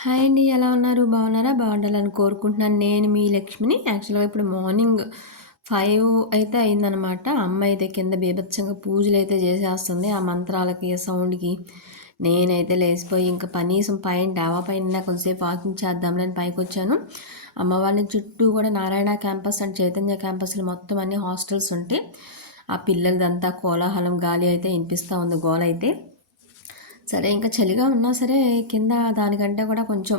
Hi అండి. ఎలా ఉన్నారు? బాగున్నారా? బాగుండాలని కోరుకుంటున్నాను. నేను మీ లక్ష్మిని. యాక్చువల్‌గా ఇప్పుడు మార్నింగ్ 5 అయితే అయిందనమాట. అమ్మ అయితే కింద బీభత్సంగా పూజలైతే చేసేస్తుంది. ఆ మంత్రాలకి, ఆ సౌండ్‌కి. నేనైతే లేసిపోయి ఇంక కనీసం పైన డాబా పైన కొంచెంసేపు వాకింగ్ చేద్దాంలే అని పైకొచ్చాను. అమ్మ వాళ్ళ చుట్టూ కూడా నారాయణ క్యాంపస్ అండ్ చైతన్య క్యాంపస్‌లు మొత్తం అన్ని హాస్టల్స్ ఉంటాయి. ఆ పిల్లలదంతా కోలాహలం గాలి అయితే వినిపిస్తా ఉంది గోలైతే. సరే ఇంకా చలిగా ఉన్నా సరే కింద దానికంటే కూడా కొంచెం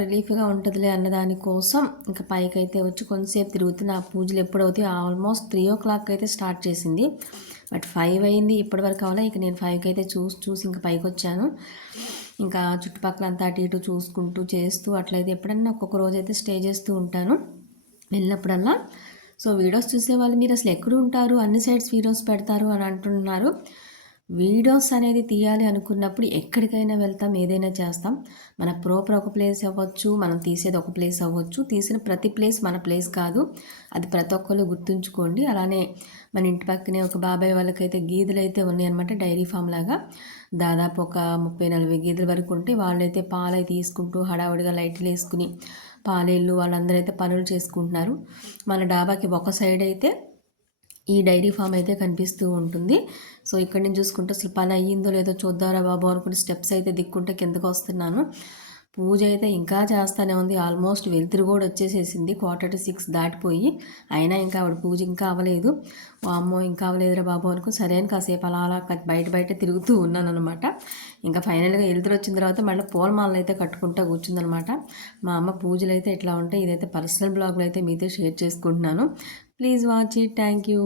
రిలీఫ్గా ఉంటుందిలే అన్న దానికోసం ఇంకా పైకైతే వచ్చి కొంతసేపు తిరుగుతున్న ఆ పూజలు ఎప్పుడవుతాయి ఆల్మోస్ట్ 3 o'clock అయితే స్టార్ట్ చేసింది. బట్ 5 అయింది ఇప్పటివరకు అవ్వలే. ఇక నేను 5కి అయితే చూసి ఇంకా పైకి వచ్చాను. ఇంకా చుట్టుపక్కల అంతా అటు ఇటు చూసుకుంటూ చేస్తూ అట్లయితే ఎప్పుడన్నా ఒక్కొక్క రోజు అయితే స్టే చేస్తూ ఉంటాను వెళ్ళినప్పుడల్లా. సో వీడియోస్ చూసేవాళ్ళు మీరు అసలు ఎక్కడ ఉంటారు, అన్ని సైడ్స్ వీడియోస్ పెడతారు అని అంటున్నారు. వీడియోస్ అనేది తీయాలి అనుకున్నప్పుడు ఎక్కడికైనా వెళ్తాం, ఏదైనా చేస్తాం. మన ప్రోపర్ ఒక ప్లేస్ అవ్వచ్చు, మనం తీసేది ఒక ప్లేస్ అవ్వచ్చు. తీసిన ప్రతి ప్లేస్ మన ప్లేస్ కాదు, అది ప్రతి ఒక్కరు గుర్తుంచుకోండి. అలానే మన ఇంటి పక్కనే ఒక బాబాయ్ వాళ్ళకైతే గీదెలు అయితే ఉన్నాయన్నమాట, డైరీ ఫామ్ లాగా. దాదాపు ఒక 30-40 గీదెల వరకు ఉంటే వాళ్ళైతే పాలు తీసుకుంటూ హడావుడిగా లైట్లు వేసుకుని పాలేళ్ళు వాళ్ళందరూ అయితే పనులు చేసుకుంటున్నారు. మన డాబాకి ఒక సైడ్ అయితే ఈ డైరీ ఫామ్ అయితే కనిపిస్తూ ఉంటుంది. సో ఇక్కడ నుంచి చూసుకుంటే అసలు పని అయ్యిందో లేదో చూద్దారా బాబు అనుకుంటే స్టెప్స్ అయితే దిక్కుంటే కిందకు వస్తున్నాను. పూజ అయితే ఇంకా చేస్తూనే ఉంది. ఆల్మోస్ట్ వెలుతురు కూడా వచ్చేసేసింది. 5:45 దాటిపోయి అయినా ఇంకా ఆవిడ పూజ ఇంకా అవ్వలేదు. అమ్మో ఇంకా అవ్వలేదురా బాబు అనుకో సరే అని కాసేపు అలా అలా బయట తిరుగుతూ ఉన్నాను అనమాట. ఇంకా ఫైనల్గా వెలుతురు వచ్చిన తర్వాత మళ్ళీ పూలమాలలు అయితే కట్టుకుంటూ కూర్చుందనమాట. మా అమ్మ పూజలు అయితే ఇట్లా ఉంటాయి. ఇదైతే పర్సనల్ బ్లాగ్లో అయితే మీతో షేర్ చేసుకుంటున్నాను. Please watch it. Thank you.